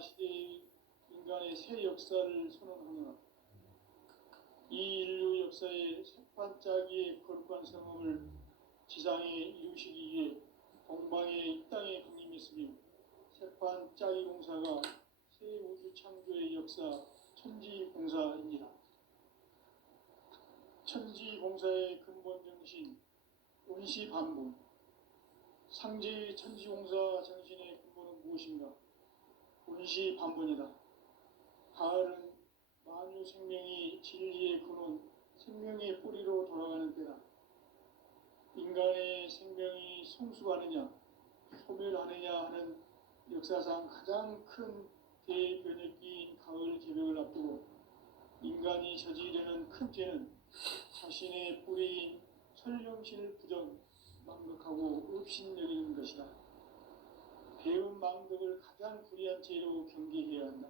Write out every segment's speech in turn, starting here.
시대의 인간의 새 역사를 선언하노라. 이 인류 역사의 새판짜기의 거룩한 성험을 지상에 이루시기 위해 동방의 이 땅에 강림했으며 새판짜기 공사가 새 우주 창조의 역사 천지봉사입니다. 천지봉사의 근본 정신 운시반분. 상제의 천지봉사 정신의 근본은 무엇인가? 운시반분이다. 가을은 만유 생명이 진리의 근원, 생명의 뿌리로 돌아가는 때다. 인간의 생명이 성숙하느냐, 소멸하느냐 하는 역사상 가장 큰 대변혁기인 가을 개벽을 앞두고 인간이 저지르는 큰 죄는 자신의 뿌리인 설령신을 망각하고 업신여기는 것이다. 배은 망덕을 가장 불의한 죄로 경계해야 한다.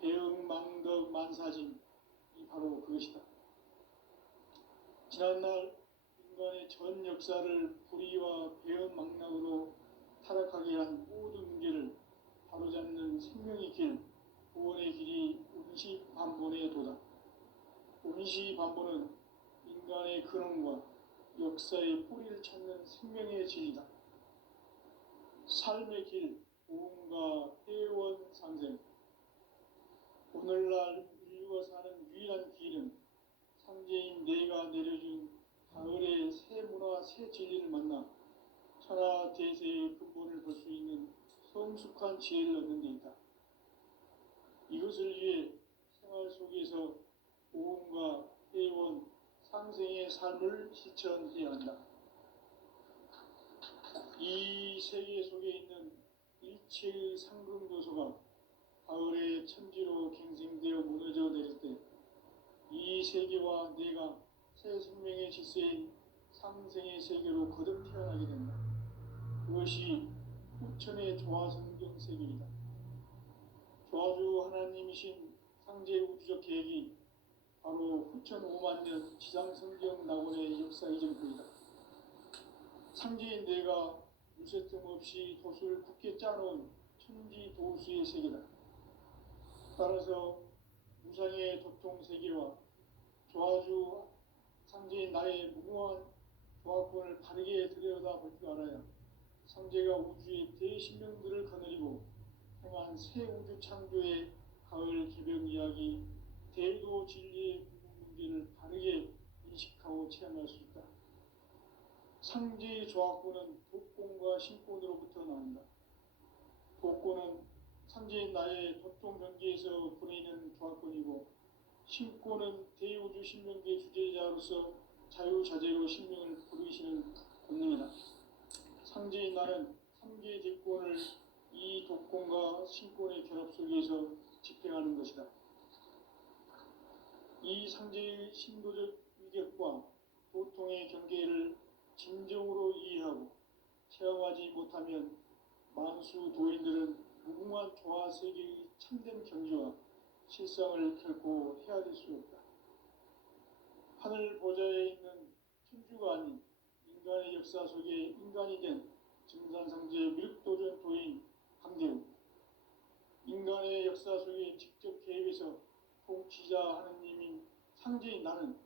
배은 망덕 만사짐이 바로 그것이다. 지난날 인간의 전 역사를 불의와 배은 망락으로 타락하게 한 모든 문제를 바로잡는 생명의 길, 구원의 길이 운시반본의 도다. 운시반본은 인간의 근원과 역사의 뿌리를 찾는 생명의 진리다. 삶의 길, 보험과 회원 상생. 오늘날 인류가 사는 유일한 길은 상제인 내가 내려준 가을의 새 문화, 새 진리를 만나 천하 대세의 근본을 볼 수 있는 성숙한 지혜를 얻는 데 있다. 이것을 위해 생활 속에서 보험과 회원, 상생의 삶을 실천해야 한다. 이 세계 속에 있는 일체의 상승도소가 가을의 천지로 갱생되어 무너져 내릴 때 이 세계와 내가 새 생명의 질서인 상생의 세계로 거듭 태어나게 된다. 그것이 후천의 조화성경 세계이다. 조화주 하나님이신 상제 우주적 계획이 바로 후천 5만 년 지상성경 낙원의 역사 이전부이다. 상제인 내가 물새틈 없이 도수를 굳게 짜놓은 천지도수의 세계다. 따라서 무상의 도통 세계와 조화주 상제인 나의 무궁한 조화권을 바르게 들여다볼 줄 알아야 상제가 우주의 대신명들을 거느리고 행한 새 우주 창조의 가을 개벽 이야기, 대도 진리의 궁극 문제를 바르게 인식하고 체험할 수 있다. 상제의 조화권은 독권과 신권으로부터 나온다. 독권은 상제인 나의 도통 경계에서 보내는 조화권이고, 신권은 대우주 신명계 주제자로서 자유자재로 신명을 부르시는 권능이다. 상제인 나는 3개 대권을 이 독권과 신권의 결합 속에서 집행하는 것이다. 이 상제의 신도적 위격과 도통의 경계를 진정으로 이해하고 체험하지 못하면 만수 도인들은 무궁한 조화 세계의 참된 경지와 실상을 결코 헤아릴 수 없다. 하늘 보좌에 있는 천주가 아닌 인간의 역사 속에 인간이 된 증산상제 미륵도전 도인 강대우, 인간의 역사 속에 직접 개입해서 통치자 하느님인 상제인 나는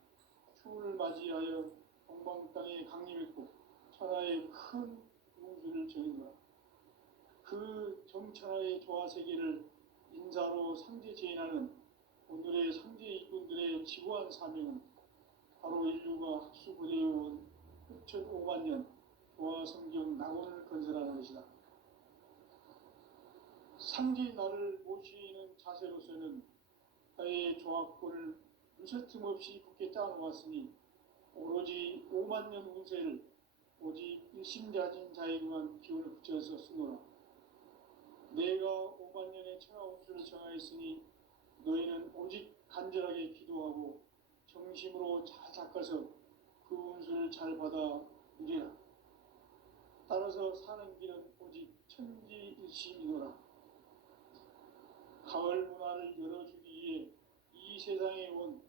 추운을 맞이하여 동방 땅에 강림했고 천하의 큰 우주를 정의노라. 그 정천하의 조화세계를 인사로 상제 제인하는 오늘의 상제 일꾼들의 지구한 사명은 바로 인류가 학수고대해온 6,5만 년 조화성경 낙원을 건설하는 것이다. 상제인 나를 모시는 자세로서는 나의 조화권을 물새틈 없이 굳게 짜놓았으니 오로지 5만 년 운세를 오직 일심자진 자에게만 기운을 붙여서 쓰노라. 내가 5만 년의 천하 운수를 정하였으니 너희는 오직 간절하게 기도하고 정심으로 잘 닦아서 그 운수를 잘 받아 누리라. 따라서 사는 길은 오직 천지일심이노라. 가을 문화를 열어주기 위해 이 세상에 온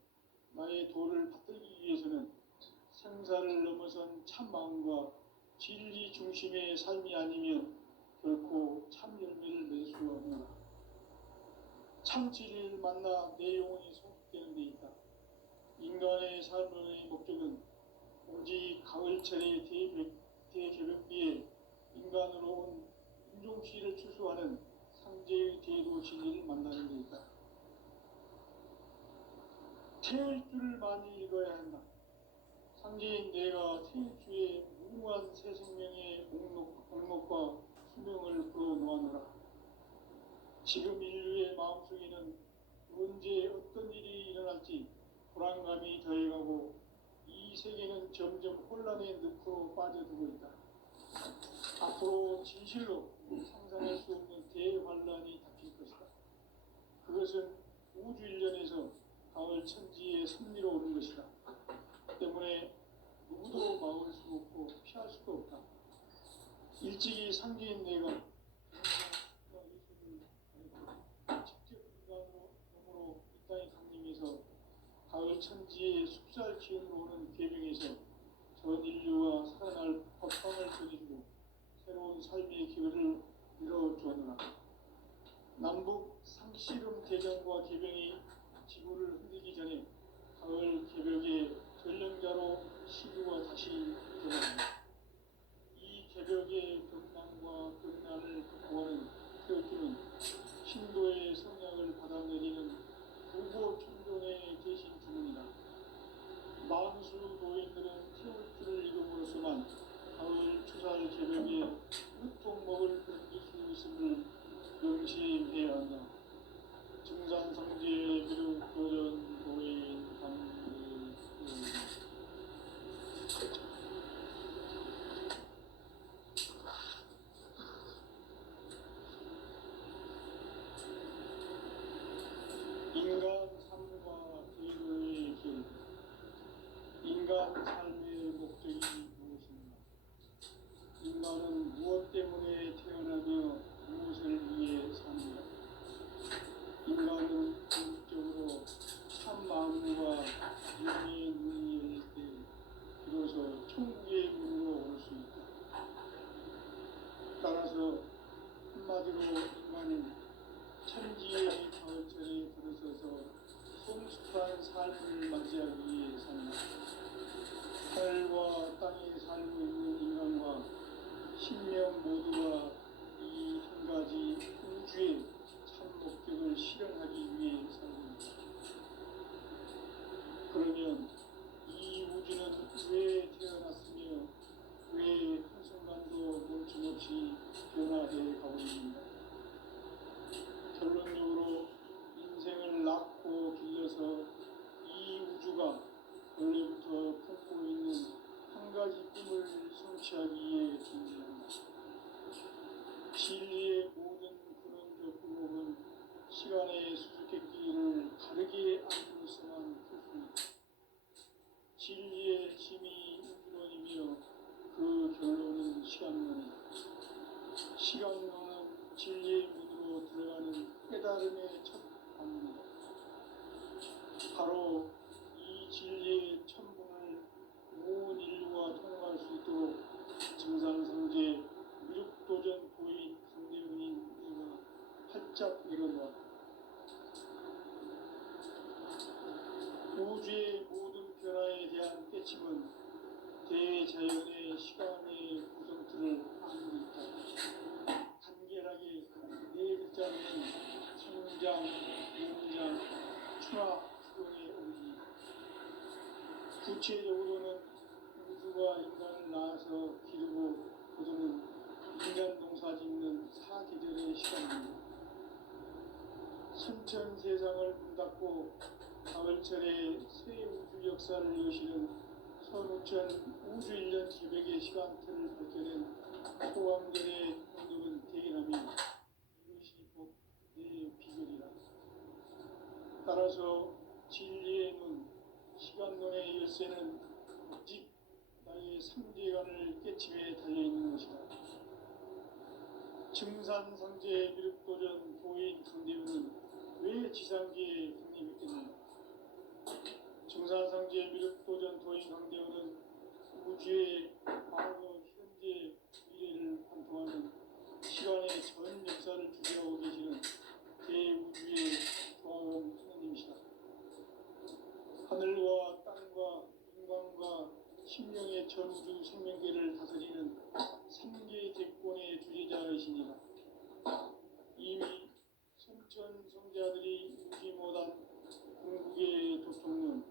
나의 도를 받들기 위해서는 생사를 넘어선 참마음과 진리 중심의 삶이 아니면 결코 참 열매를 맺을 수가 없노라. 참 진리를 만나 내 영혼이 소속되는 데 있다. 인간의 삶의 목적은 오직 가을철의 대개벽비에 인간으로 온 인종시를 추수하는 상제의 대도 진리를 만나는 데 있다. 태일 줄을 많이 읽어야 한다. 상제인 내가 태일주의 무궁한 새 생명의 목록과 수명을 풀어놓아노라. 지금 인류의 마음속에는 언제 어떤 일이 일어날지 불안감이 더해가고 이 세계는 점점 혼란의 늪으로 빠져들고 있다. 앞으로 진실로 상상할 수 없는 대환란이 닥칠 것이다. 그것은 우주 일련에서 가을 천지의 섭리로 오는 것이다. 때문에 누구도 막을 수 없고 피할 수도 없다. 일찍이 상제인 내가 직접 인간으로 이 땅에 강림해서 가을 천지의 숲살 기운으로 오는 계명에서 전 인류와 살아날 법방을 전해주고 새로운 삶의 기회를 열어주었노라. 남북 상씨름 대전과 계병이 지구를 흔들기 전에 가을 개벽의 전령자로 시주가 다시 돌아간다. 이 개벽의 격난과 극난을 극복하는 태어주는 신도의 성향을 받아내리는 부고 천존의 대신 주문이다. 만수 노인들은 태울주를 읽음으로써만 가을 추살 개벽의 으통목을 견딜 수 있음을 명심해야 한다. 증산상제의 비록 도전 도인 감리 인간 삶과 대도의 길. 인간 삶의 목적이 무엇인가? 인간은 무엇 때문에 태어나며 무엇을 위해 삽니까? 인간은 궁극적으로 참 마음과 영의 눈이 열릴 때 비로소 천국의 문으로 올 수 있다. 따라서 한마디로 인간은 천지의 가을철에 들어서서 성숙한 삶을 맞이하기 위해 산다. 하늘과 땅에 살고 있는 인간과 신명 모두가 이 한 가지 우주의 참 목적을 실현하기 위해 살고 있다. 그러면 이 우주는 왜 태어났으며 왜 한순간도 멈춤없이 변화해 가고 있는가? 결론적으로 인생을 낳고 길러서 이 우주가 원래부터 품고 있는 한 가지 꿈을 성취하기 위해 존재한다. 진리의 모든 근원적 의목은 시간의 수수께끼를 가르게 안으로서만 풀 수 있다. 진리의 핵심이 우주론이며 그 결론은 시간론이다. 시간론은 진리의 문으로 들어가는 깨달음의 첫 방문이다. 바로 이 진리의 천문을 온 인류가 통과할 수 있도록 증산상제 미륵도전 도인 강대훈인 내가 활짝 일어나 우주의 모든 변화에 대한 깨침은 대자연의 시간의 구성틀을 안고 있다. 간결하게 네 글자는 성장, 연장, 추락, 추동의 원리이다. 구체적으로는 우주가 인간을 낳아서 기르고 거두는 인간 농사 짓는 사계절의 시간입니다. 선천 세상을 문닫고 가을철에 새 우주 역사를 여시는 선우천 우주 1년 기백의 시간틀을 밝혀낸 소강전의 운동은 대견함이 이것이 곧 내 비결이다. 따라서 진리의 눈, 시간론의 열쇠는 오직 나의 상제관을 깨침에 달려있는 것이다. 증산상제 미륵도전 도인 강대훈은 왜 지상계에 강림했겠는가? 증산상제 미륵도전 도인 강대훈은 우주의 과거, 현재, 미래를 관통하는 시간의 전 역사를 주재하고 계시는 대우주의 전 우주 생명계를 다스리는 3개 대권의 주제자이십니다. 이미 성천성자들이 우지 못한 궁극의 도통은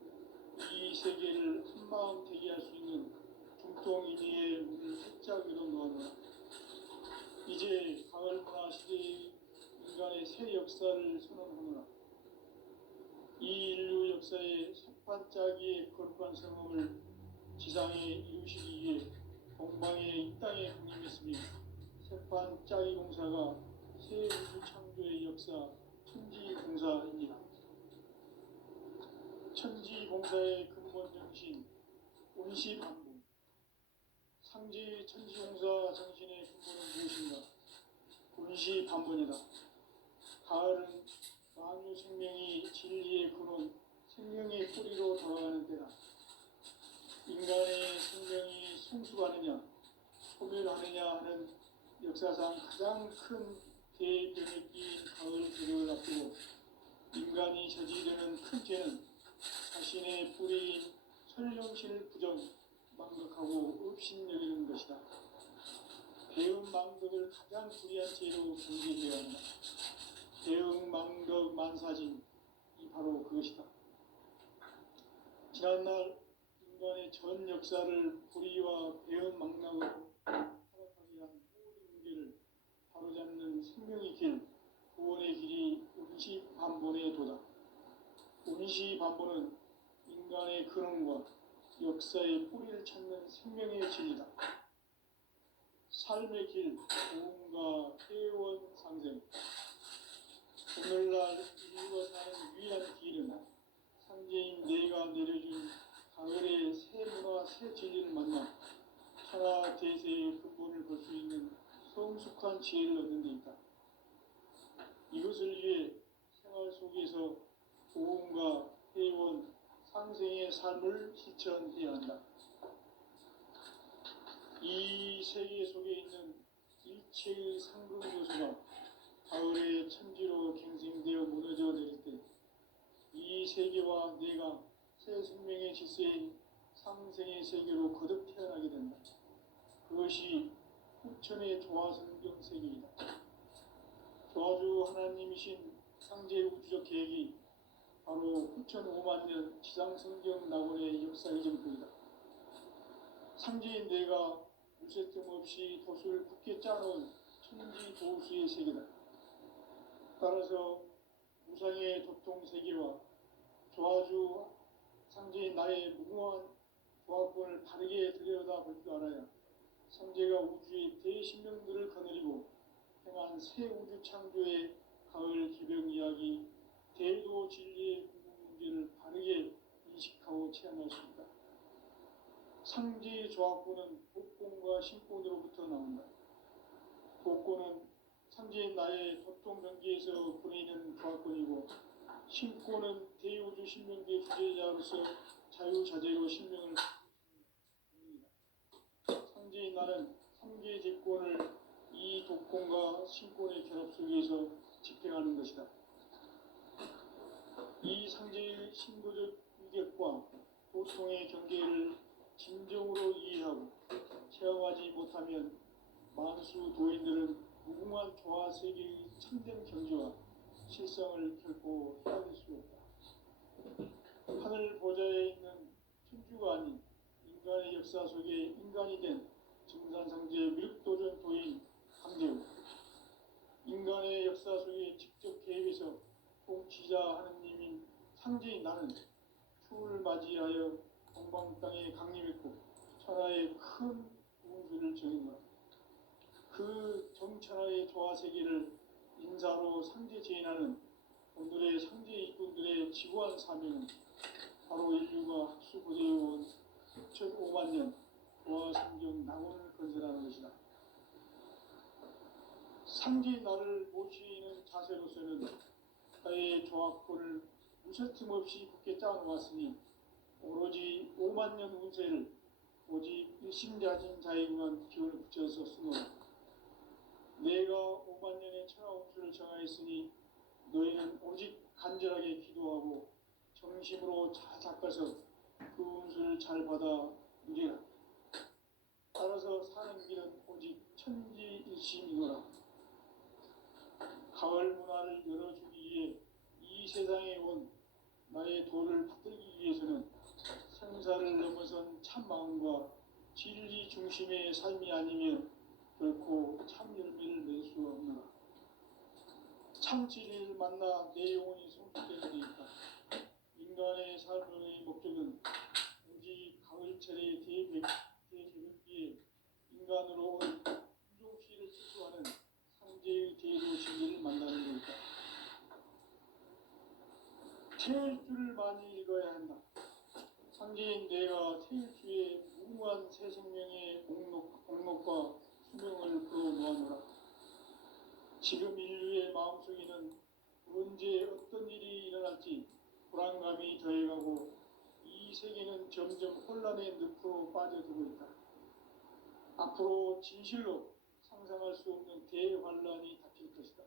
이 세계를 한마음 되게 할 수 있는 중통인의의 문을 활짝 열어놓았노라. 이제 가을 문화 시대의 인간의 새 역사를 선언하노라. 이 인류 역사의 새판짜기의 거룩한 성음을 지상에 이루시기 위해 동방의 이 땅에 강림했으며 새판짜기 공사가 새 우주 창조의 역사 천지공사입니다. 천지공사의 근본 정신 온시반본. 상지 천지공사 정신의 근본은 무엇인가? 온시반본이다. 가을은 만유 생명이 진리의 근원, 생명의 뿌리로 돌아가는 때다. 인간의 생명이 성숙하느냐, 소멸하느냐 하는 역사상 가장 큰 대변에 끼인 가을 계력을 앞두고 인간이 저지르는 큰 죄는 자신의 뿌리인 설령신을 부정, 망각하고 업신여기는 것이다. 대응망덕을 가장 불의한 죄로 경계되어야 한다. 대응망덕 만사진이 바로 그것이다. 지난날 인간의 전 역사를 불의와 배은망락으로 타락하게 한 모든 문제를 바로잡는 생명의 길, 구원의 길이 온시반본의 도다. 온시반본은 인간의 근원과 역사의 뿌리를 찾는 생명의 진리다. 삶의 길, 도움과 회원 상생. 오늘날 인류가 사는 유일한 길은 상제인 내가 내려준 가을의 새 문화, 새 진리를 만나 천하 대세의 근본을 볼 수 있는 성숙한 지혜를 얻는 데 있다. 이것을 위해 생활 속에서 도움과 회원, 상생의 삶을 실천해야 한다. 이 세계 속에 있는 일체의 상급 요소가 가을의 천지로 갱생되어 무너져 내릴 때 이 세계와 내가 새 생명의 질서인 상생의 세계로 거듭 태어나게 된다. 그것이 후천의 조화성경 세계이다. 조화주 하나님이신 상제 우주적 계획이 바로 후천 5만 년 지상성경 낙원의 역사의 전부이다. 상제인 내가 물새 틈 없이 돛을 굳게 짜놓은 천지 도수의 세계다. 따라서 무상의 도통 세계와 조화주 상제인 나의 무궁한 조화권을 바르게 들여다볼 줄 알아야 상제가 우주의 대신명들을 거느리고 행한 새 우주 창조의 가을 기병 이야기, 대도 진리의 궁극 문제를 바르게 인식하고 체험할 수 있다. 상제 조화권은 복권과 신권으로부터 나온다. 복권은 상제인 나의 도통 경계에서 보내는 조화권이고, 신권은 대우주 신명계 주제자로서 자유자재로 신명을 상제인 나는 3개 제권을 이 독권과 신권의 결합 속에서 집행하는 것이다. 이 상제의 신도적 위격과 도통의 경계를 진정으로 이해하고 체험하지 못하면 만수 도인들은 무궁한 조화 세계의 참된 경지와 실상을 결코 헤아릴 수 없다. 하늘 보좌에 있는 천주가 아닌 인간의 역사 속에 인간이 된 증산상제 미륵도전 도인 강제우, 인간의 역사 속에 직접 개입해서 통치자 하느님인 상제인 나는 추을 맞이하여 동방 땅에 강림했고 천하의 큰 우주를 정했노라. 그 정천하의 조화 세계를 인사로 상제 제인하는 오늘의 상제 일꾼들의 지구한 사명은 바로 인류가 학수고대해온 6,5만 년 조화성경 낙원을 건설하는 것이다. 상제인 나를 모시는 자세로서는 나의 조화권을 무설틈 없이 굳게 짜놓았으니 오로지 5만 년 운세를 오직 일심자진 자에게만 기운을 붙여서 쓰노라. 내가 5만 년의 천하 운수를 정하였으니 너희는 오직 간절하게 기도하고 정심으로 잘 닦아서 그 운수를 잘 받아 누리라. 따라서 사는 길은 오직 천지일심이노라. 가을 문화를 열어주기 위해 이 세상에 온 나의 도를 받들기 위해서는 생사를 넘어선 참마음과 진리 중심의 삶이 아니면 결코 참 열매를 맺을 수 없노라. 참 진리를 만나 내 영혼이 성숙되게 되어 있다. 인간의 삶의 목적은 오직 가을철의 대개벽기에 인간으로 온 유종씨를 추구하는 상제의 대로 진리를 만나는 것이다. 태일 줄을 많이 읽어야 한다. 상제인 내가 태일주의 무궁한 새 생명의 목록과 수명을 풀어놓아노라. 지금 인류의 마음속에는 언제 어떤 일이 일어날지 불안감이 더해가고 이 세계는 점점 혼란의 늪으로 빠져들고 있다. 앞으로 진실로 상상할 수 없는 대환란이 닥칠 것이다.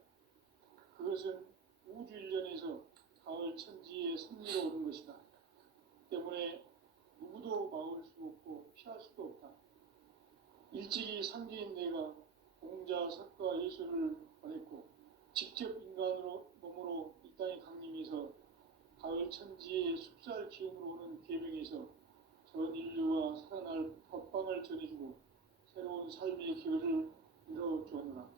그것은 우주 일련에서 가을 천지의 섭리로 오는 것이다. 때문에 누구도 막을 수 없고 피할 수도 없다. 일찍이 상제인 내가 공자, 석가, 예수를 보냈고 직접 인간으로 몸으로 이 땅에 강림해서 가을 천지의 숲살 기운으로 오는 계명에서 전 인류와 살아날 법방을 전해주고 새로운 삶의 기회를 이뤄주었노라.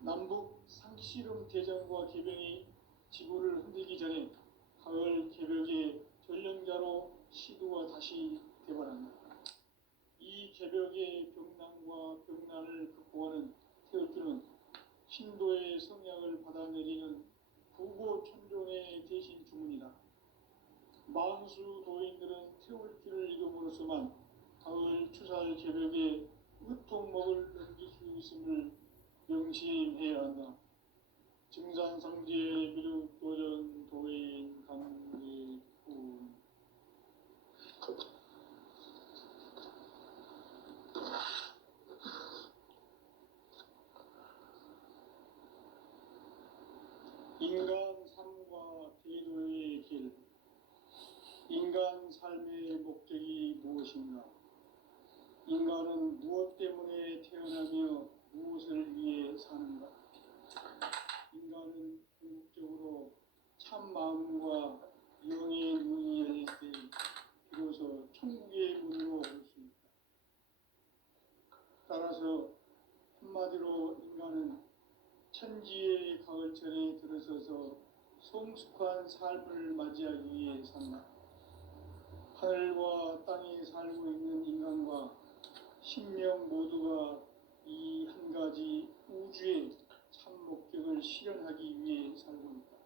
남북 상씨름 대전과 계병이 지구를 흔들기 전에 가을 개벽의 전령자로 시도가 다시 되발한다. 이 개벽의 병난과 병난을 극복하는 태울주는 신도의 성약을 받아내리는 부고천존의 대신 주문이다. 만수 도인들은 태울주를 이름으로서만 가을 추살 개벽의 으통목을 넘길 수 있음을 명심해야 한다. 증산상제 미륵도전 도인 강제군 인간 삶과 대도의 길. 인간 삶의 목적이 무엇인가? 인간은 무엇 때문에 태어나며 무엇을 위해 사는가? 인간은 궁극적으로 참 마음과 영의 눈이 열릴 때 비로소 천국의 문으로 올 수 있다. 따라서 한마디로 인간은 천지의 가을철에 들어서서 성숙한 삶을 맞이하기 위해 산다. 하늘과 땅에 살고 있는 인간과 신명 모두가 이 한 가지 우주의 참 목적을 실현하기 위해 살고 있다.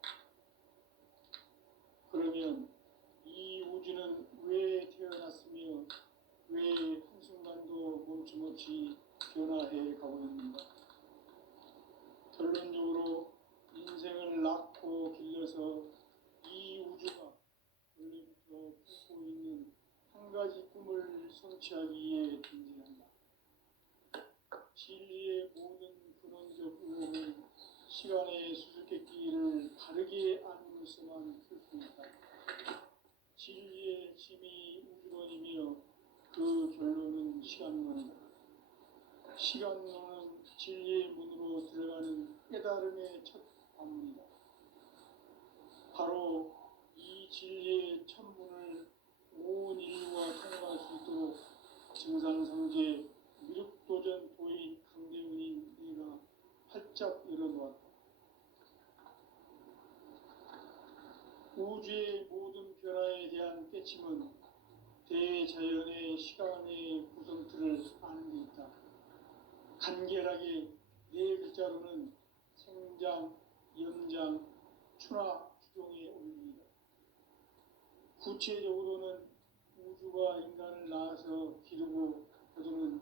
그러면 이 우주는 왜 태어났으며 왜 한순간도 멈춤없이 변화해 가고 있는가? 결론적으로 인생을 낳고 길러서 이 우주가 원래부터 품고 있는 한 가지 꿈을 성취하기 위해 존재한다. 진리의 모든 근원적 의혹은 시간의 수수께끼를 바르게 알므로서만 풀 수 있다. 진리의 핵심이 우주론이며 그 결론은 시간론이다. 시간론은 진리의 문으로 들어가는 깨달음의 첫 관문이다. 바로 이 진리의 첫 문을 온 인류가 통과할 수 있도록 증산상제 미륵도전 도인 강대훈인 내가 활짝 열어놓았다. 우주의 모든 변화에 대한 깨침은 대자연의 시간의 구성틀을 아는 데 있다. 간결하게 네 글자로는 생장, 연장, 추나 추종의 원리이다. 구체적으로는 우주가 인간을 낳아서 기르고 거두는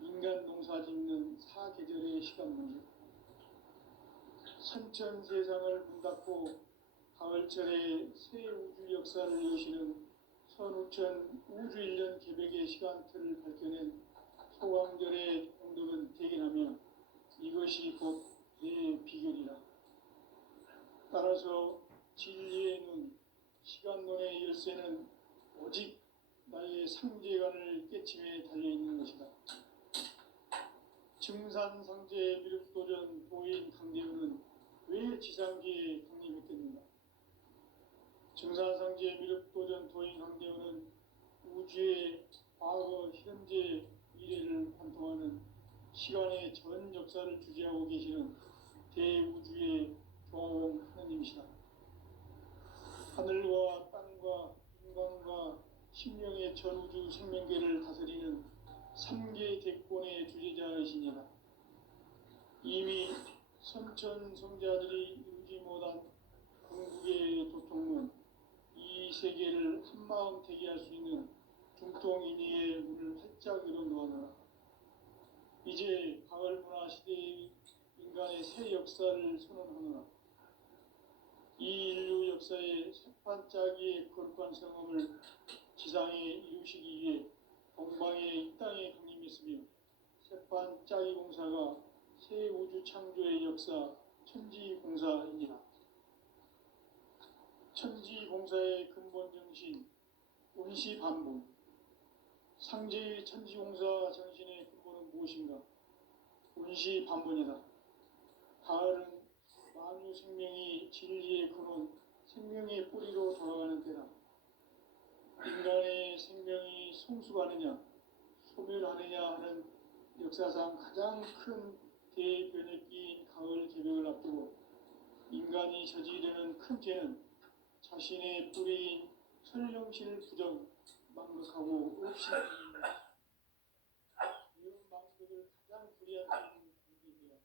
인간 농사 짓는 사계절의 시간 문제. 선천 세상을 문 닫고 가을철에 새 우주 역사를 여시는 선우천 우주일년 개벽의 시간틀을 밝혀낸 소강절의 공덕은 대견하며 이것이 곧 내 비결이라. 따라서 진리의 눈, 시간론의 열쇠는 오직 나의 상제관을 깨침에 달려있는 것이다. 증산상제 미륵도전 도인 강대우는 왜 지상계에 강림했겠는가? 증산상제 미륵도전 도인 강대우는 우주의 과거, 현재, 미래를 관통하는 시간의 전 역사를 주재하고 계시는 대우주의 조화원 하느님이시다. 하늘과 땅과 인간과 신명의 전우주 생명계를 다스리는 3계 대권의 주재자이시니라. 이미 선천성자들이 이루지 못한 궁극의 도통은 이 세계를 한마음 되게 할 수 있는 중통인의의 문을 활짝 열어놓아노라. 이제 가을문화 시대의 인간의 새 역사를 선언하노라. 이 인류 역사의 새반짝이의 거룩한 성험을 지상에 이루시기 위해 동방의 이 땅에 강림했으며 새반짝이 공사가 새 우주 창조의 역사 천지공사이니라. 천지공사의 근본 정신 운시반본. 상제의 천지공사 정신의 근본은 무엇인가? 운시반본이다. 가을은 만유 생명이 진리의 근원, 생명의 뿌리로 돌아가는 때다. 인간의 생명이 성숙하느냐, 소멸하느냐 하는 역사상 가장 큰 대변혁기인 가을 개벽을 앞두고 인간이 저지르는 큰 죄는 자신의 뿌리인 설령실 부정, 망극하고 없이입니다. 배운 망극을 가장 불이한 죄는 관계되어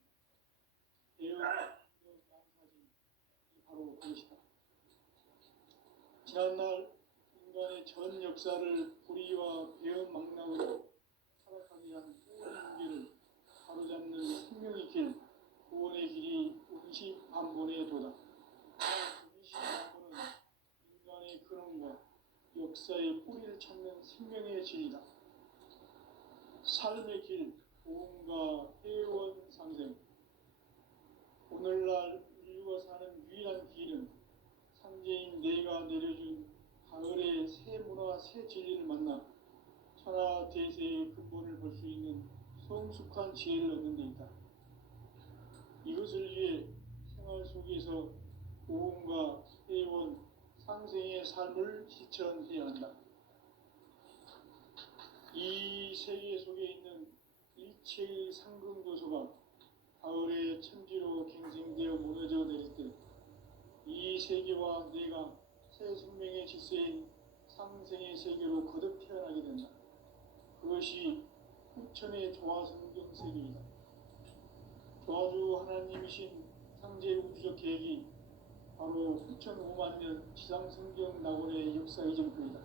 배운 망사진이 바로 그것이다. 지난날 인간의 전 역사를 불의와 배은 망락으로 타락하게 한 모든 문제를 바로잡는 생명의 길, 구원의 길이 운시반본의 도다. 운시반본은 인간의 근원과 역사의 뿌리를 찾는 생명의 진이다. 삶의 길, 보험과 회원 상생. 오늘날 인류가 사는 유일한 길은 상제인 내가 내려준 가을의 새 문화, 새 진리를 만나 천하 대세의 근본을 볼 수 있는 성숙한 지혜를 얻는 데 있다. 이것을 위해 생활 속에서 보험과 회원, 상생의 삶을 실천해야 한다. 이 세계 속에 있는 일체의 상승도소가 가을의 천지로 갱생되어 무너져 내릴 때 이 세계와 내가 새 생명의 질서인 상생의 세계로 거듭 태어나게 된다. 그것이 후천의 조화성경 세계이다. 조화주 하나님이신 상제 우주적 계획이 바로 후천 5만 년 지상성경 낙원의 역사 이정표이다.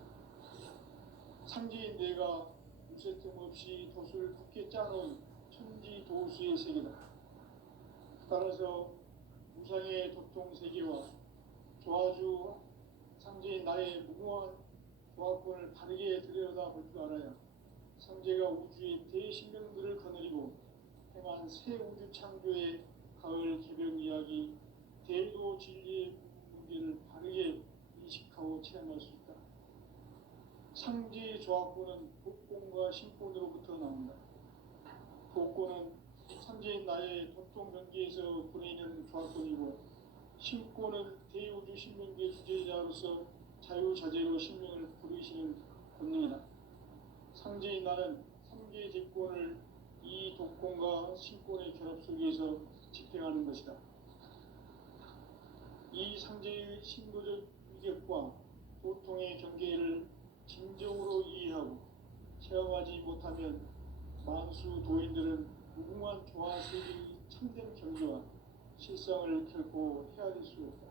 상제인 내가 물새틈 없이 돛을 굳게 짜놓은 천지 도수의 세계다. 따라서 무상의 도통 세계와 조화주 상제인 나의 무궁한 조화권을 바르게 들여다볼 줄 알아야 상제가 우주의 대신명들을 거느리고 행한 새 우주 창조의 가을 개벽 이야기, 대도 진리의 문제를 바르게 인식하고 체험할 수 있다. 상제의 조화권은 복권과 신권으로부터 나온다. 복권은 상제인 나의 도통 경계에서 보내는 조화권이고, 신권은 대우주 신명계 주제자로서 자유자재로 신명을 부르시는 권능이다. 상제인 나는 3개 제권을 이 독권과 신권의 결합 속에서 집행하는 것이다. 이 상제의 신도적 위력과 도통의 경계를 진정으로 이해하고 체험하지 못하면 만수 도인들은 무궁한 조화세계의 참된 경지와 실상을 결코 헤아릴 수 없다.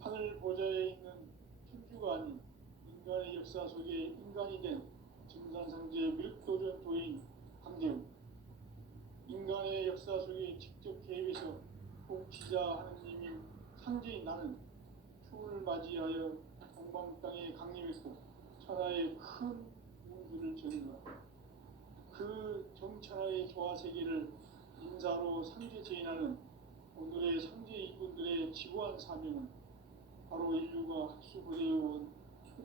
하늘 보좌에 있는 천주가 아닌 인간의 역사 속에 인간이 된 증산상제 미륵도전 도인 강대우. 인간의 역사 속에 직접 개입해서 통치자 하느님인 상제인 나는 추운을 맞이하여 동방 땅에 강림했고 천하의 큰 우주를 전유하다. 그 정천하의 조화세계를 인사로 상제 제인하는 오늘의 상제 이군들의 지구한 사명은 바로 인류가 학수고대해온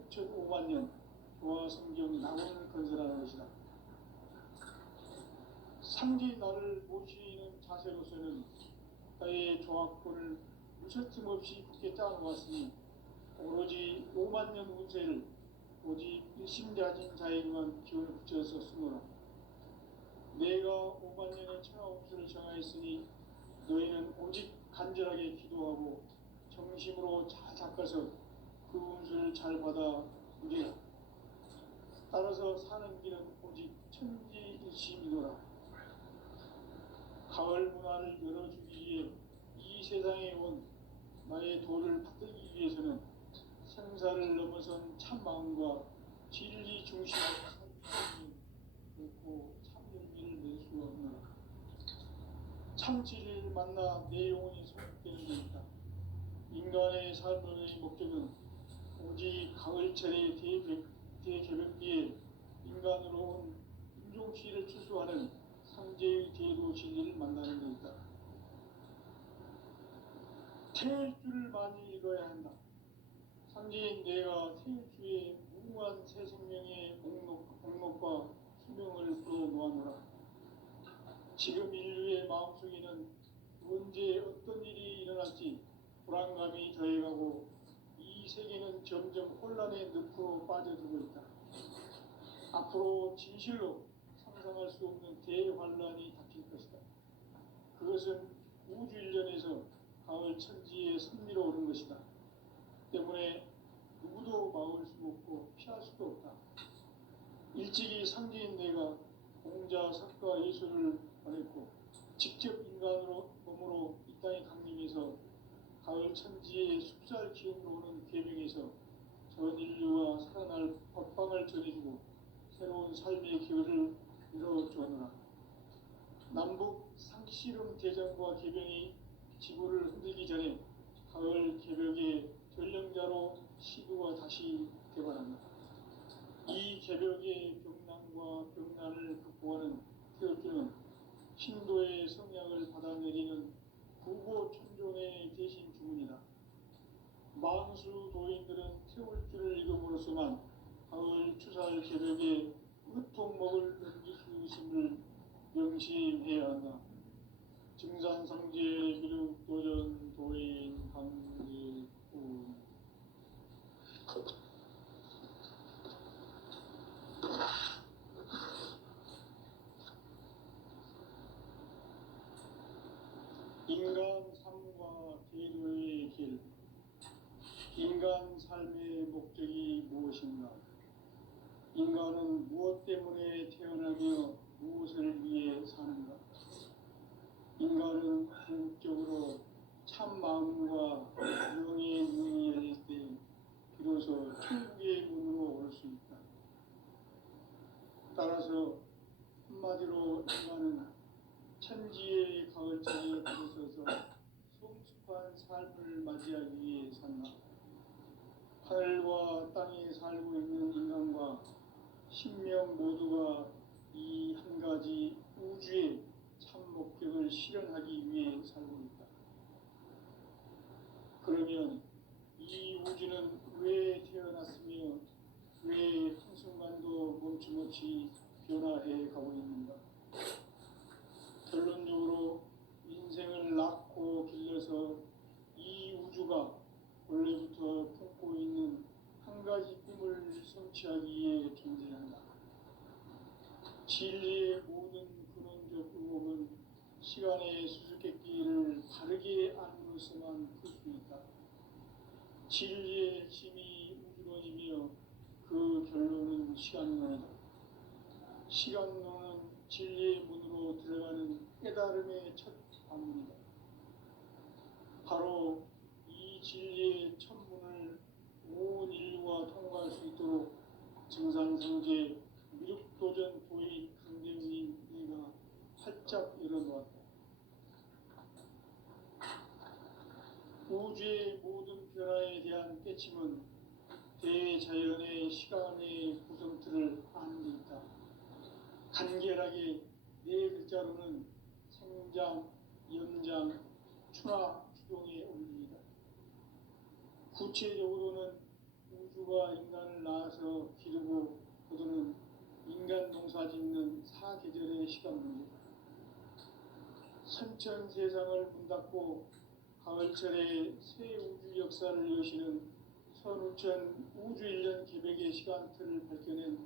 6,500만 년 조화성경 낙원을 건설하는 것이다. 상지 나를 모시는 자세로서는 나의 조합권을 무설틈 없이 굳게 짜놓았으니 오로지 5만 년 운세를 오직 일심자진 자에게만 기운을 붙여서 쓰노라. 내가 5만 년의 천하운수를 정하였으니 너희는 오직 간절하게 기도하고 정심으로 잘 닦아서 그 운수를 잘 받아 누리라. 따라서 사는 길은 오직 천지일심이노라. 가을 문화를 열어주기 위해 이 세상에 온 나의 도를 받들기 위해서는 생사를 넘어선 참 마음과 진리 중심의 삶이 없고 참 열매를 낼 수가 없노라. 참 진리를 만나 내 영혼이 소속되는 데 있다. 인간의 삶의 목적은 오직 가을철의 대개벽기에 인간으로 온 인종시를 추수하는 상제의 대도 진리를 만나는 데 있다. 태일 줄을 많이 읽어야 한다. 상제인 내가 태일주의 무궁한 새 생명의 목록과 수명을 풀어놓아노라. 지금 인류의 마음속에는 언제 어떤 일이 일어날지 불안감이 더해가고 이 세계는 점점 혼란의 늪으로 빠져들고 있다. 앞으로 진실로 상상할 수 없는 대환란이 닥칠 것이다. 그것은 우주 일련에서 가을 천지에 선미로 오는 것이다. 때문에 누구도 막을 수 없고 피할 수도 없다. 일찍이 상제인 내가 공자, 석가, 예수를 보냈고 직접 인간으로 몸으로 이 땅에 강림해서 가을 천지의 숲살 기운으로 오는 계명에서 전 인류와 살아날 법방을 전해주고 새로운 삶의 기회를 이뤄주었노라. 남북 상씨름 대전과 계병이 지구를 흔들기 전에 가을 개벽의 전령자로 시도가 다시 개발한다. 이 개벽의 병난과 병난을 극복하는 태울주는 신도의 성향을 받아내리는 구고천존의 대신 주문이다. 만수 도인들은 태울주를 읽음으로써만 가을 추살 개벽의 으통목을 넘길 수 있음을 명심해야 한다. 증산상제 기륵도전 도인 강제군 인간 삶과 대도의 길. 인간 삶의 목적이 무엇인가? 인간은 무엇 때문에 태어나며 무엇을 위해 사는가? 인간은 궁극적으로 참 마음과 영의 문이 열릴 때 비로소 천국의 문으로 올 수 있다. 따라서 한마디로 인간은 천지의 가을철에 들어서서 성숙한 삶을 맞이하기 위해 산다. 하늘과 땅에 살고 있는 인간과 신명 모두가 이 한 가지 우주의 참 목적을 실현하기 위해 살고 있다. 그러면 이 우주는 왜 태어났으며 왜 한순간도 멈춤없이 변화해 가고 있는가? 결론적으로 인생을 낳고 길러서 이 우주가 원래부터 품고 있는 한 가지 꿈을 성취하기 위해 존재한다. 진리의 모든 근원적 의혹은 시간의 수수께끼를 바르게 안으로서만 풀 수 있다. 진리의 핵심이 우주론이며 그 결론은 시간론이다. 시간론은 진리의 문으로 들어가는 깨달음의 첫 관문이다. 바로 이 진리의 첫 문을 온 인류가 통과할 수 있도록 증산성제 미륵도전 도인 강대우인 네가 활짝 열어놓았다. 우주의 모든 변화에 대한 깨침은 대자연의 시간의 구성틀을 아는 데 있다. 간결하게 네 글자로는 생장, 연장, 추나 추동의 원리이다. 구체적으로는 우주 우주가 인간을 낳아서 기르고 거두는 인간 농사 짓는 사계절의 시간 문제. 선천 세상을 문 닫고 가을철에 새 우주 역사를 여시는 선우천 우주일년 개백의 시간틀을 밝혀낸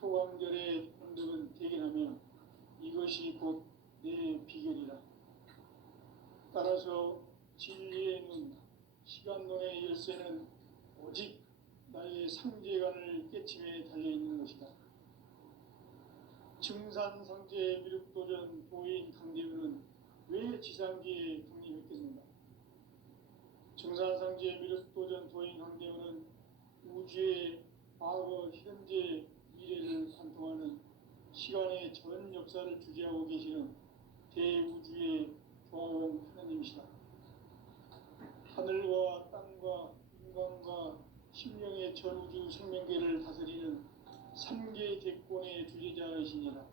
소강절의 혼덕은 대견하며 이것이 곧 내 비결이라. 따라서 진리의 눈, 시간론의 열쇠는 오직 나의 상제관을 깨침에 달려있는 것이다. 증산상제 미륵도전 도인 강대우는 왜 지상기에 강림했겠는가? 증산상제 미륵도전 도인 강대우는 우주의 과거, 현재, 미래를 관통하는 시간의 전 역사를 주재하고 계시는 대우주의 조화원 하나님이시다. 하늘과 땅과 인간과 심령의 전우주 생명계를 다스리는 삼계 대권의 주제자이시니라.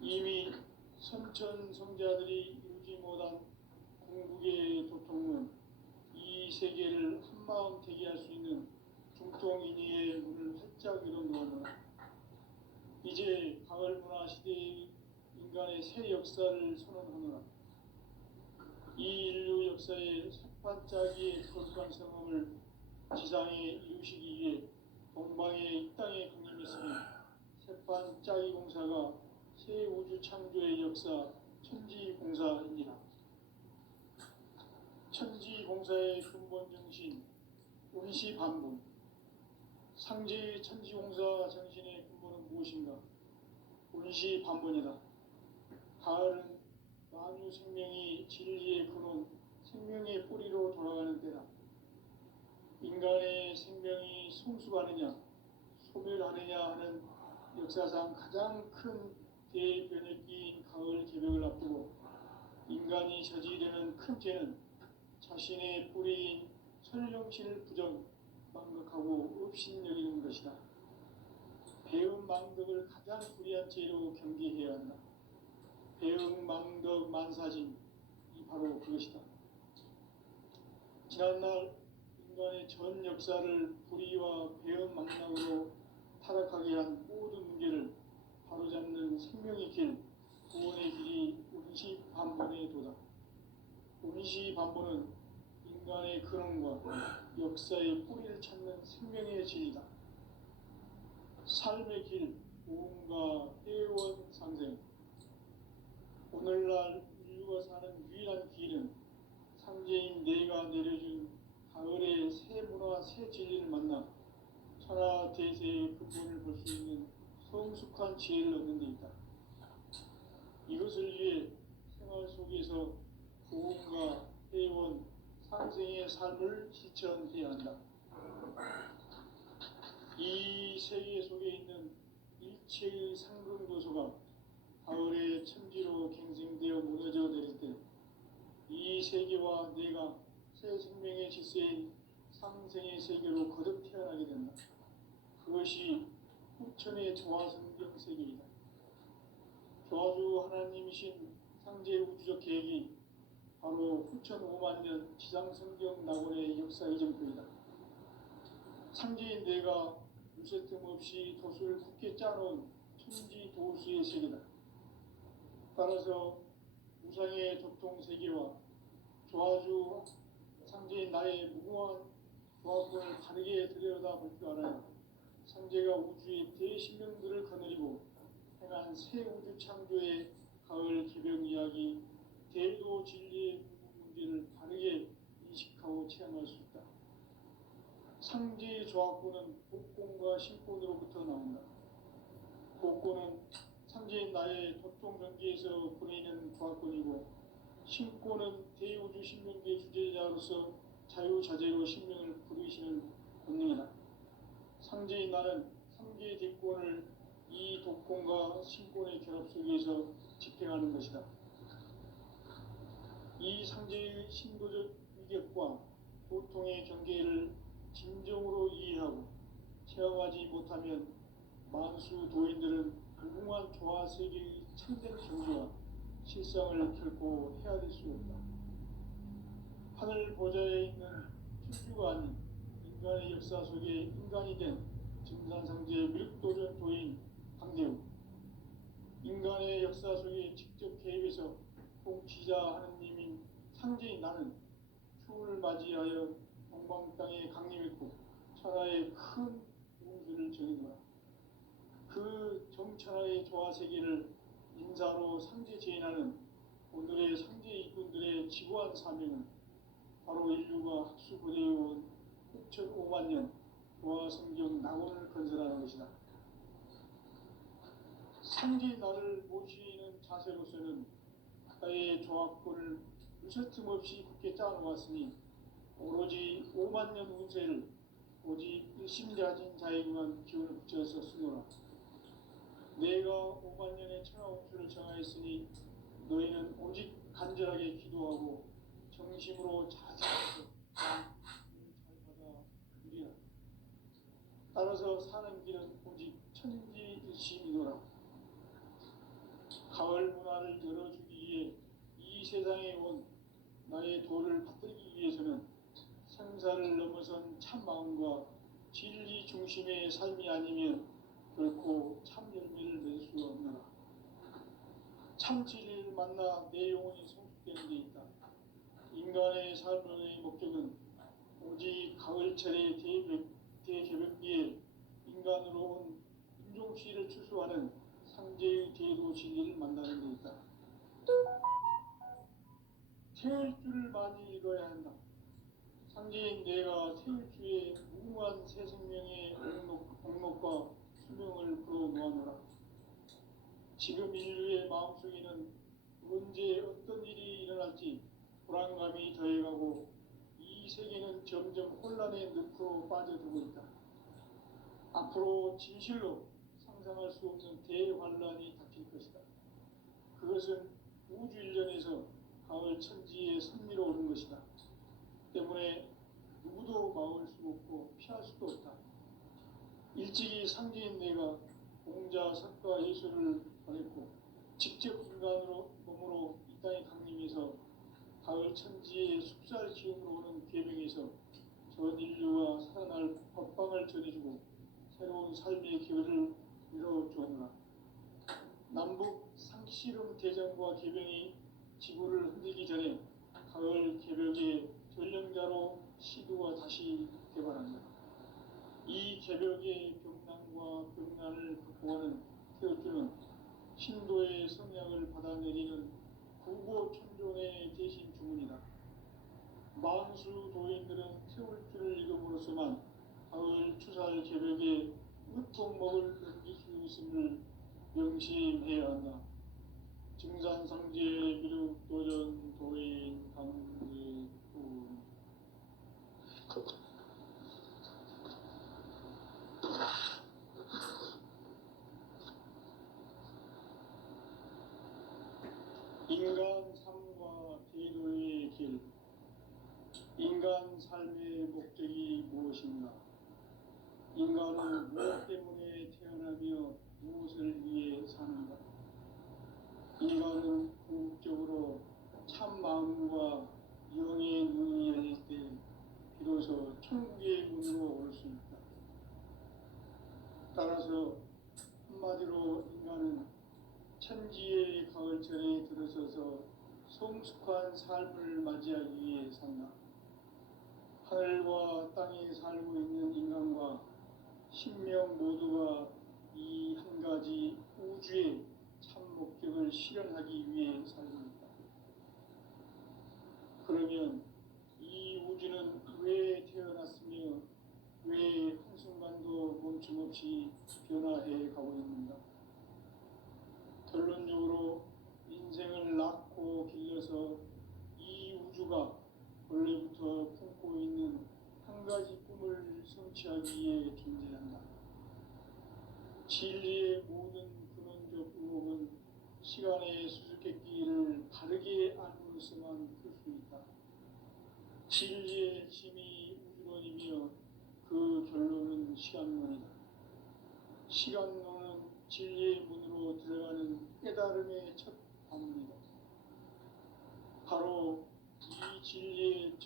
이미 선천 성자들이 이루지 못한 궁극의 도통은 이 세계를 한마음 되게 할 수 있는 중통인의의 문을 활짝 열어놓으므로 이제 가을 문화 시대의 인간의 새 역사를 선언하노라. 이 인류 역사의 석반짜기의 거룩한 성함을 지상에 이루시기 위해 동방의 이 땅에 강림했으며 새반짜기 공사가 새 우주 창조의 역사 천지공사입니다. 천지공사의 근본 정신 운시반분. 상제의 천지공사 정신의 근본은 무엇인가? 운시반분이다. 가을은 만유 생명이 진리의 근원, 생명의 뿌리로 돌아가는 때다. 인간의 생명이 성숙하느냐, 소멸하느냐 하는 역사상 가장 큰 대변혁기인 가을 개벽을 앞두고 인간이 저지르는 큰 죄는 자신의 뿌리인 설령신을 부정, 망각하고 업신여기는 것이다. 배음 망덕을 가장 불의한 죄로 경계해야 한다. 배음 망덕 만사진이 바로 그것이다. 지난날 인간의 전 역사를 불의와 배음 망락으로 타락하게 한 모든 문제를 바로잡는 생명의 길, 구원의 길이 운시반본의 도다. 운시반본은 인간의 근원과 역사의 뿌리를 찾는 생명의 진리다. 삶의 길, 고음과 회원 상생. 오늘날 인류가 사는 유일한 길은 상제인 내가 내려준 가을의 새 문화, 새 진리를 만나 천하 대세의 근본을 볼 수 있는 성숙한 지혜를 얻는 데 있다. 이것을 위해 생활 속에서 고음과 회원, 상생의 삶을 실천해야 한다. 이 세계 속에 있는 일체의 상급 요소가 가을의 천지로 갱생되어 무너져 내릴 때 이 세계와 내가 새 생명의 질서인 상생의 세계로 거듭 태어나게 된다. 그것이 후천의 조화성경 세계이다. 조화주 하나님이신 상제 우주적 계획이 바로 후천 5만 년 지상성경 낙원의 역사 이정표이다. 상제인 내가 물새 틈 없이 돛을 굳게 짜놓은 천지 도수의 세계다. 따라서 우상의 도통 세계와 조화주 상제인 나의 무궁한 조화권을 바르게 들여다볼 줄 알아야 상제가 우주의 대신령들을 거느리고 행한 새 우주 창조의 가을 개벽 이야기, 대도 진리의 문제를 바르게 인식하고 체험할 수 있다. 상제의 조화권은 복권과 신권으로부터 나온다. 복권은 상제인 나의 도통 경계에서 보내는 조화권이고, 신권은 대우주 신명계 주제자로서 자유자재로 신명을 부르시는 권능이다. 상제인 나는 3개의 대권을 이 독권과 신권의 결합 속에서 집행하는 것이다. 이 상제의 신도적 위격과 고통의 경계를 진정으로 이해하고 체험하지 못하면 만수 도인들은 무궁한 조화 세계의 참된 경지와 실상을 결코 헤아릴 수 없다. 하늘 보좌에 있는 천주가 아닌 인간의 역사 속에 인간이 된 증산상제의 밀도전 도인 강대우, 인간의 역사 속에 직접 개입해서 통치자 하느님인 상제인 나는 추운을 맞이하여 동방 땅에 강림했고 천하의 큰 우주를 정의노라. 그 정천하의 조화 세계를 인사로 상제 제인하는 오늘의 상제 일꾼들의 지구한 사명은 바로 인류가 학수고대해온 6,500만 년 조화 성경 낙원을 건설하는 것이다. 상제 나를 모시는 자세로서는 나의 조합권을 무쇠틈 없이 굳게 짜놓았으니 오로지 5만 년 운세를 오직 일심가진 자에게만 기운을 붙여서 쓰노라. 내가 5만 년의 천하운수를 정하였으니 너희는 오직 간절하게 기도하고 정심으로 자세해서 잘 받아 누리라. 따라서 사는 길은 오직 천지일심이노라. 가을 문화를 열어주기 위해 이 세상에 온 나의 도를 받들기 위해서는 생사를 넘어선 참 마음과 진리 중심의 삶이 아니면 결코 참 열매를 맺을 수 없노라. 참 진리를 만나 내 영혼이 성숙되는 데 있다. 인간의 삶의 목적은 오직 가을철의 대개벽기에 인간으로 온 인종시를 추수하는 상제의 대도 진리를 만나는 데 있다. 태일주를 많이 읽어야 한다. 상제인 내가 태일주의 무궁한 새 생명의 옥록과 수명을 불어놓아노라. 지금 인류의 마음속에는 언제 어떤 일이 일어날지 불안감이 더해가고 이 세계는 점점 혼란의 늪으로 빠져들고 있다. 앞으로 진실로 상상할 수 없는 대환란이 닥칠 것이다. 그것은 우주 일련에서 가을 천지에 선미로 오는 것이다. 때문에 누구도 막을 수 없고 피할 수도 없다. 일찍이 상제인 내가 공자, 석가, 예수를 보냈고 직접 인간으로 몸으로 이 땅에 강림해서 가을 천지의 숙살 기운으로 오는 계명에서 전 인류가 살아날 법방을 전해주고 새로운 삶의 기회를 이뤄주었노라. 남북 상씨름 대전과 계병이 지구를 흔들기 전에 가을 개벽의 전령자로 시도가 다시 개발한다. 이 개벽의 병난과 병난을 극복하는 태어주는 신도의 성향을 받아내리는 구고천존의 대신 주문이다. 만수 도인들은 태울주를 읽음으로써만 가을 추살 개벽의 으통먹을 넘길 수 있음을 명심해야 한다. 증산상제 미륵도전 도인 강제군. 인간 삶과 대도의 길. 인간 삶의 목적이 무엇인가? 인간은 무엇 때문에 태어나며 무엇을 위해 사는가? 인간은 궁극적으로 참 마음과 영의 눈이 열릴 때 비로소 천국의 문으로 올 수 있다. 따라서 한마디로 인간은 천지의 가을철에 들어서서 성숙한 삶을 맞이하기 위해 산다. 하늘과 땅에 살고 있는 인간과 신명 모두가 이 한 가지 우주의 참 목적을 실현하기 위해 살고 있다. 그러면 이 우주는 왜 태어났으며 왜 한순간도 멈춤없이 변화해 가고 있는가? 결론적으로 인생을 낳고 길러서 이 우주가 원래부터 품고 있는 한 가지 꿈을 성취하기 위해 존재한다. 진리의 모든 근원적 의혹은 시간의 수수께끼를 바르게 알므로서만 풀 수 있다. 진리의 힘이 우주론이며 그 결론은 시간론이다. 시간론은 진리의 문으로 들어가는 깨달음의 첫 방문이다. 바로 이 진리의